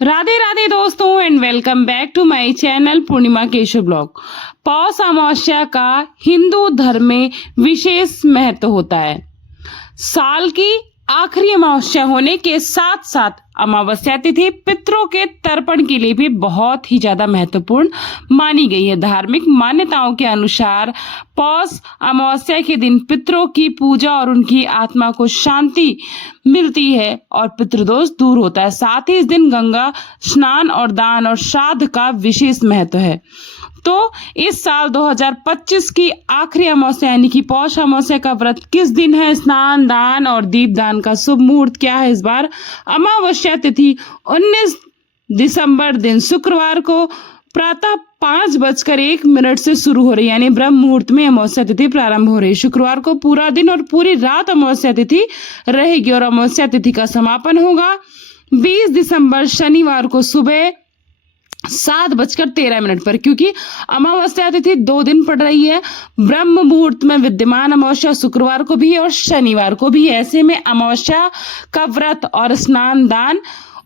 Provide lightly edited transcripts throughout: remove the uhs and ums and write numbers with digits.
राधे राधे दोस्तों and welcome back to my channel Purnima Keshav blog. पौष अमावस्या का हिंदू धर्म में विशेष महत्व होता है। साल की आखिरी अमावस्या होने के साथ साथ अमावस्या तिथि पितरों के तर्पण के लिए भी बहुत ही ज्यादा महत्वपूर्ण मानी गई है। धार्मिक मान्यताओं के अनुसार पौष अमावस्या के दिन पितरों की पूजा और उनकी आत्मा को शांति मिलती है और पितृदोष दूर होता है। साथ ही इस दिन गंगा स्नान और दान और श्राद्ध का विशेष महत्व है। तो इस साल 2025 की आखिरी अमावस्या यानी कि पौष अमावस्या का व्रत किस दिन है, स्नान दान और दीप दान का शुभ मुहूर्त क्या है। इस बार अमावस्या तिथि 19 दिसंबर दिन शुक्रवार को प्रातः 5:01 से शुरू हो रही है, यानी ब्रह्म मुहूर्त में अमावस्या तिथि प्रारंभ हो रही है। शुक्रवार को पूरा दिन और पूरी रात अमावस्या तिथि रहेगी और अमावस्या तिथि का समापन होगा 20 दिसंबर शनिवार को सुबह 7:13 पर। क्योंकि अमावस्या तिथि 2 दिन पड़ रही है, ब्रह्म मुहूर्त में विद्यमान अमावस्या शुक्रवार को भी है और शनिवार को भी। ऐसे में अमावस्या का व्रत और स्नान दान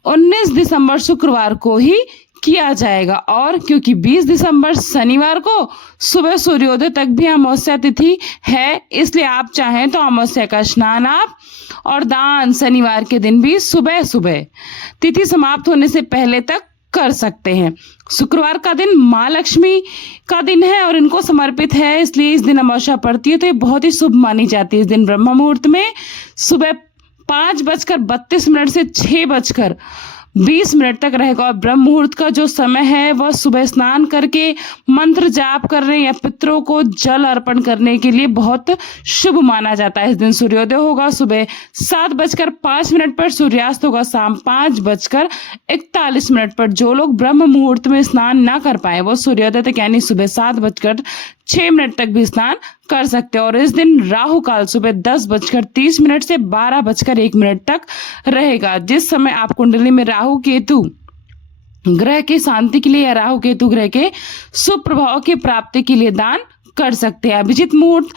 19 दिसंबर शुक्रवार को ही किया जाएगा। और क्योंकि 20 दिसंबर शनिवार को सुबह सूर्योदय तक भी अमावस्या तिथि है, इसलिए आप चाहें तो अमावस्या का स्नान आप और दान शनिवार के दिन भी सुबह सुबह तिथि समाप्त होने से पहले तक कर सकते हैं। शुक्रवार का दिन माँ लक्ष्मी का दिन है और इनको समर्पित है, इसलिए इस दिन अमावस्या पड़ती है तो ये बहुत ही शुभ मानी जाती है। इस दिन ब्रह्म मुहूर्त में सुबह 5:32 से 6:20 तक रहेगा और ब्रह्म मुहूर्त का जो समय है वह सुबह स्नान करके मंत्र जाप करने या पितरों को जल अर्पण करने के लिए बहुत शुभ माना जाता है। इस दिन सूर्योदय होगा सुबह 7:05 पर, सूर्यास्त होगा शाम 5:41 पर। जो लोग ब्रह्म मुहूर्त में स्नान ना कर पाए वो सूर्योदय तक यानी सुबह 7:06 तक भी स्नान कर सकते हैं। और इस दिन राहु काल सुबह 10:30 से 12:01 तक रहेगा, जिस समय आप कुंडली में राहु केतु ग्रह के शांति के लिए या राहु केतु ग्रह के शुभ प्रभाव की प्राप्ति के लिए दान कर सकते हैं। अभिजीत मुहूर्त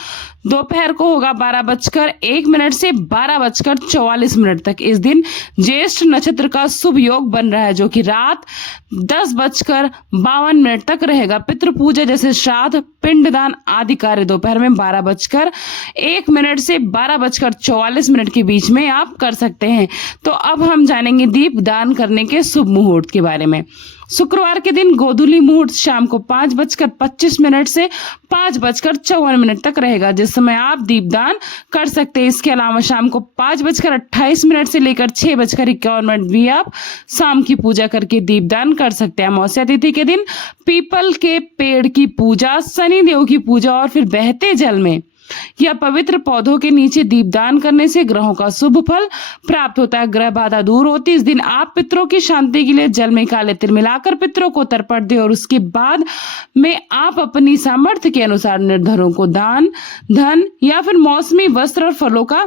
दोपहर को होगा 12:01 से 12:44 तक। इस दिन ज्येष्ठ नक्षत्र का शुभ योग बन रहा है जो कि रात 10:52 तक रहेगा। पितृ पूजा जैसे श्राद्ध पिंडदान आदि कार्य दोपहर में 12:01 से 12:44 के बीच में आप कर सकते हैं। तो अब हम जानेंगे दीप दान करने के शुभ मुहूर्त के बारे में। शुक्रवार के दिन गोधूली मुहूर्त शाम को 5:25 से 5:54 तक रहेगा, जिस समय आप दीपदान कर सकते हैं। इसके अलावा शाम को 5:28 से लेकर 6:51 भी आप शाम की पूजा करके दीपदान कर सकते हैं। अमावस्या तिथि के दिन पीपल के पेड़ की पूजा, शनि देव की पूजा और फिर बहते जल में या पवित्र पौधों के नीचे दीपदान करने से ग्रहों का शुभ फल प्राप्त होता है, ग्रह बाधा दूर होती है। इस दिन आप पितरों की शांति के लिए जल में काले तिल मिलाकर पितरों को तर्पण दें और उसके बाद में आप अपनी सामर्थ्य के अनुसार निर्धनों को दान, धन या फिर मौसमी वस्त्र और फलों का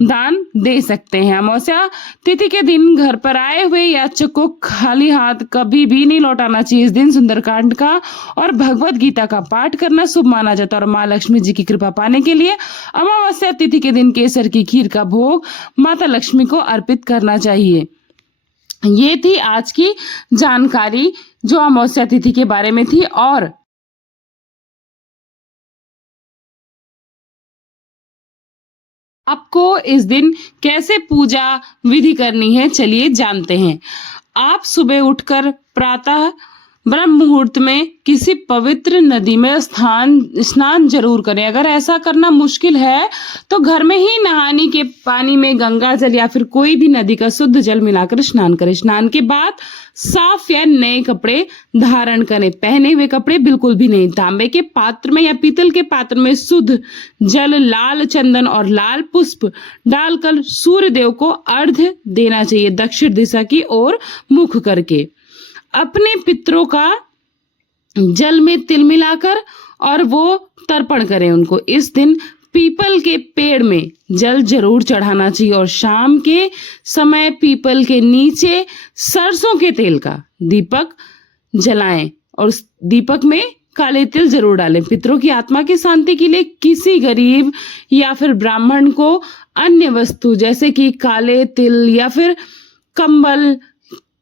दान दे सकते हैं। अमावस्या तिथि के दिन घर पर आए हुए याचक को खाली हाथ कभी भी नहीं लौटाना चाहिए। इस दिन सुंदरकांड का और भगवत गीता का पाठ करना शुभ माना जाता है और माँ लक्ष्मी जी की कृपा पाने के लिए अमावस्या तिथि के दिन केसर की खीर का भोग माता लक्ष्मी को अर्पित करना चाहिए। ये थी आज की जानकारी जो अमावस्या तिथि के बारे में थी। और आपको इस दिन कैसे पूजा विधि करनी है चलिए जानते हैं। आप सुबह उठकर प्रातः ब्रह्म मुहूर्त में किसी पवित्र नदी में स्नान जरूर करें। अगर ऐसा करना मुश्किल है तो घर में ही नहाने के पानी में गंगा जल या फिर कोई भी नदी का शुद्ध जल मिलाकर स्नान करें। स्नान के बाद साफ या नए कपड़े धारण करें। पहने हुए कपड़े बिल्कुल भी नहीं। तांबे के पात्र में या पीतल के पात्र में शुद्ध जल, लाल चंदन और लाल पुष्प डालकर सूर्य देव को अर्घ्य देना चाहिए, दक्षिण दिशा की ओर मुख करके। अपने पितरों का जल में तिल मिलाकर और वो तर्पण करें उनको। इस दिन पीपल के पेड़ में जल जरूर चढ़ाना चाहिए और शाम के समय पीपल के नीचे सरसों के तेल का दीपक जलाएं और उस दीपक में काले तिल जरूर डालें। पितरों की आत्मा की शांति के लिए किसी गरीब या फिर ब्राह्मण को अन्य वस्तु जैसे कि काले तिल या फिर कंबल,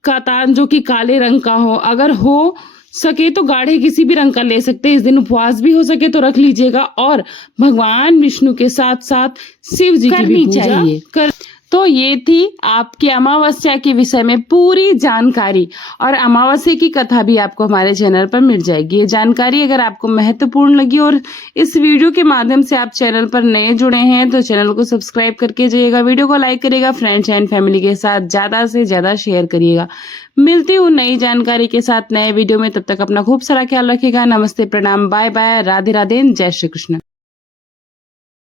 कातान जो कि काले रंग का हो, अगर हो सके तो गाढ़े किसी भी रंग का ले सकते हैं। इस दिन उपवास भी हो सके तो रख लीजिएगा और भगवान विष्णु के साथ साथ शिव जी की भी पूजा कर। तो ये थी आपकी अमावस्या के विषय में पूरी जानकारी, और अमावस्या की कथा भी आपको हमारे चैनल पर मिल जाएगी। ये जानकारी अगर आपको महत्वपूर्ण लगी और इस वीडियो के माध्यम से आप चैनल पर नए जुड़े हैं तो चैनल को सब्सक्राइब करके जाइएगा, वीडियो को लाइक करिएगा, फ्रेंड्स एंड फैमिली के साथ ज्यादा से ज्यादा शेयर करिएगा। मिलती हूँ नई जानकारी के साथ नए वीडियो में, तब तक अपना खूब सारा ख्याल रखिएगा। नमस्ते, प्रणाम, बाय बाय, राधे राधे, जय श्री कृष्ण।